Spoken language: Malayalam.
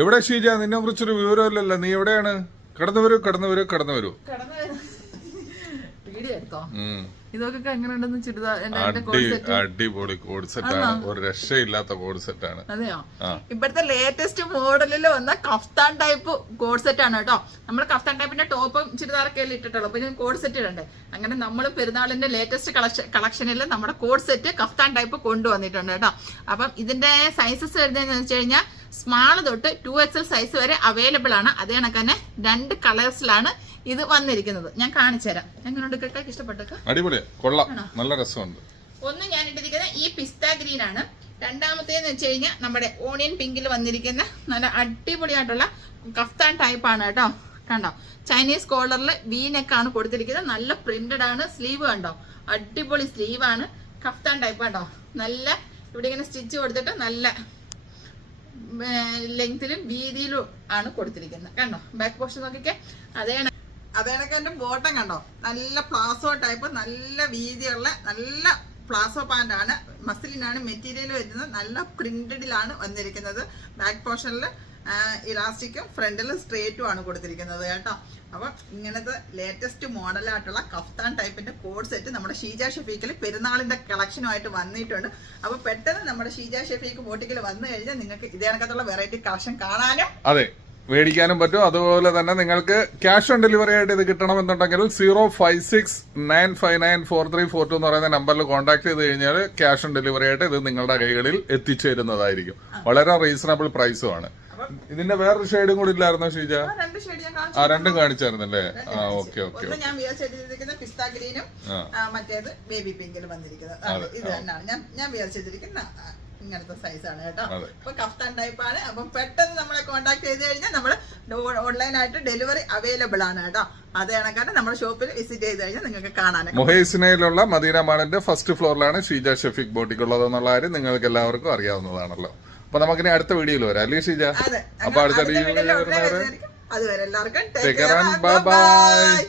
എവിടെ ഷീജ? നിന്നെ കുറിച്ചൊരു വിവരമില്ലല്ലോ. നീ എവിടെയാണ്? കടന്നു വരൂ. ഇതൊക്കെ എങ്ങനെയുണ്ടെന്ന് ചുരിദാർ അടിപൊളി കോഡ് സെറ്റാണ്. ഒരു രക്ഷയില്ലാത്ത കോഡ് സെറ്റാണ്. അതെയോ? ഇപ്പോഴത്തെ ലേറ്റസ്റ്റ് മോഡലിൽ വന്ന കഫ്താൻ ടൈപ്പ് കോഡ് സെറ്റ് ആണ് കേട്ടോ. നമ്മൾ കഫ്താൻ ടൈപ്പിന്റെ ടോപ്പും ചുരിദാറൊക്കെ ഇട്ടിട്ടുള്ളൂ. അപ്പൊ ഞാൻ കോഡ് സെറ്റ് ഇടണ്ടേ. അങ്ങനെ നമ്മൾ പെരുന്നാളിന്റെ ലേറ്റസ്റ്റ് കളക്ഷനിൽ നമ്മുടെ കോഡ് സെറ്റ് കഫ്താൻ ടൈപ്പ് കൊണ്ടുവന്നിട്ടുണ്ട് കേട്ടോ. അപ്പം ഇതിന്റെ സൈസസ് വരുന്നതെന്ന് വെച്ച് കഴിഞ്ഞാൽ സ്മാൾ തൊട്ട് 2XL സൈസ് വരെ അവൈലബിൾ ആണ്. അതേ കണക്ക് തന്നെ 2 കളേഴ്സിലാണ് ഇത് വന്നിരിക്കുന്നത്. ഞാൻ കാണിച്ചു തരാം. എങ്ങനെയുണ്ട് കേട്ടോ? ഇഷ്ടപ്പെട്ടൊക്കെ അടിപൊളിയാ, കൊള്ളാം, നല്ല രസമുണ്ട്. ഒന്ന് ഞാൻ ഇട്ടിരിക്കുന്നത് ഈ പിസ്ത ഗ്രീൻ ആണ്. രണ്ടാമത്തേന്ന് വെച്ച് കഴിഞ്ഞാൽ നമ്മുടെ ഓണിയൻ പിങ്കിൽ വന്നിരിക്കുന്ന നല്ല അടിപൊളിയായിട്ടുള്ള കഫ്താൻ ടൈപ്പ് ആണ് കേട്ടോ. കണ്ടോ? ചൈനീസ് കോളറിൽ വി നെക്ക് ആണ് കൊടുത്തിരിക്കുന്നത്. നല്ല പ്രിന്റഡ് ആണ്. സ്ലീവ് കണ്ടോ? അടിപൊളി സ്ലീവ് ആണ്. കഫ്താൻ ടൈപ്പ് കണ്ടോ? നല്ല ഇവിടെ ഇങ്ങനെ സ്റ്റിച്ച് കൊടുത്തിട്ട് നല്ല ലെങ്തിലും വീതിയിലും ആണ് കൊടുത്തിരിക്കുന്നത്. കണ്ടോ? ബാക്ക് പോർഷൻ നോക്കിക്കേ. അതേ കണക്ക് എന്റെ ബോട്ടം കണ്ടോ? നല്ല പ്ലാസോ ടൈപ്പ്, നല്ല വീതിയുള്ള നല്ല പ്ലാസോ പാന്റ് ആണ്. മസിലിനാണ് മെറ്റീരിയൽ വരുന്നത്. നല്ല പ്രിന്റഡിലാണ് വന്നിരിക്കുന്നത്. ബാക്ക് പോർഷനിൽ ഇലാസ്റ്റിക്കും ഫ്രണ്ടിൽ സ്ട്രേറ്റും ആണ് കൊടുത്തിരിക്കുന്നത് കേട്ടോ. അപ്പൊ ഇങ്ങനത്തെ ലേറ്റസ്റ്റ് മോഡലായിട്ടുള്ള കഫ്താൻ ടൈപ്പിന്റെ കോഡ് സെറ്റ് നമ്മുടെ ഷീജ ഷെഫീക്കിൽ പെരുന്നാളിന്റെ കളക്ഷനുമായിട്ട് വന്നിട്ടുണ്ട്. അപ്പൊ പെട്ടെന്ന് നമ്മുടെ ഷീജ ഷെഫീക്ക് ബോട്ടിക്കിൽ വന്നു കഴിഞ്ഞാൽ നിങ്ങൾക്ക് ഇതേ കണക്കത്തുള്ള വെറൈറ്റി കളക്ഷൻ കാണാനും മേടിക്കാനും പറ്റും. അതുപോലെ തന്നെ നിങ്ങൾക്ക് ക്യാഷ് ഓൺ ഡെലിവറി ആയിട്ട് ഇത് കിട്ടണമെന്നുണ്ടെങ്കിൽ 056959434 എന്ന് പറയുന്ന നമ്പറിൽ കോൺടാക്ട് ചെയ്ത് കഴിഞ്ഞാൽ ക്യാഷ് ഓൺ ഡെലിവറി ആയിട്ട് ഇത് നിങ്ങളുടെ കൈകളിൽ എത്തിച്ചേരുന്നതായിരിക്കും. വളരെ റീസണബിൾ പ്രൈസും ആണ്. ഇതിന്റെ വേറൊരു ഷെയ്ഡും കൂടി ഇല്ലായിരുന്നോ ഷീജ? രണ്ടും കാണിച്ചായിരുന്നല്ലേ? ഓക്കെ. ഞാൻ വിചാരിച്ചിരിക്കുന്ന പിസ്ത ഗ്രീനും മറ്റേത് ബേബി പിങ്കിലും വന്നിരിക്കുന്നത് ഇത് തന്നെയാണ്. ഞാൻ വിചാരിച്ചിരിക്കുന്ന ഇങ്ങനത്തെ സൈസാണ് കേട്ടോ. അപ്പൊ കഫ്താൻ ടൈപ്പ് ആണ്. അപ്പൊ പെട്ടെന്ന് നമ്മളെ കോൺടാക്ട് ചെയ്ത് കഴിഞ്ഞാൽ നമ്മൾ ഓൺലൈനായിട്ട് ഡെലിവറി അവൈലബിൾ ആണ് കേട്ടോ. അതേ കണക്കാണ് നമ്മുടെ ഷോപ്പിൽ വിസിറ്റ് ചെയ്ത് കഴിഞ്ഞാൽ നിങ്ങൾക്ക് കാണാൻ. മൊഹേസിനയിലുള്ള മദീന മാളിന്റെ ഫസ്റ്റ് ഫ്ലോറിലാണ് ഷീജ ഷെഫീഖ് ബോട്ടിക് ഉള്ളത് എന്നുള്ള കാര്യം നിങ്ങൾക്ക് എല്ലാവർക്കും അറിയാവുന്നതാണല്ലോ. അപ്പൊ നമുക്കിനി അടുത്ത വീഡിയോയിൽ വരാം അല്ലേ ഷീജ? അപ്പൊ അടുത്ത വീഡിയോയിൽ അതുവരെ എല്ലാവർക്കും ബൈ.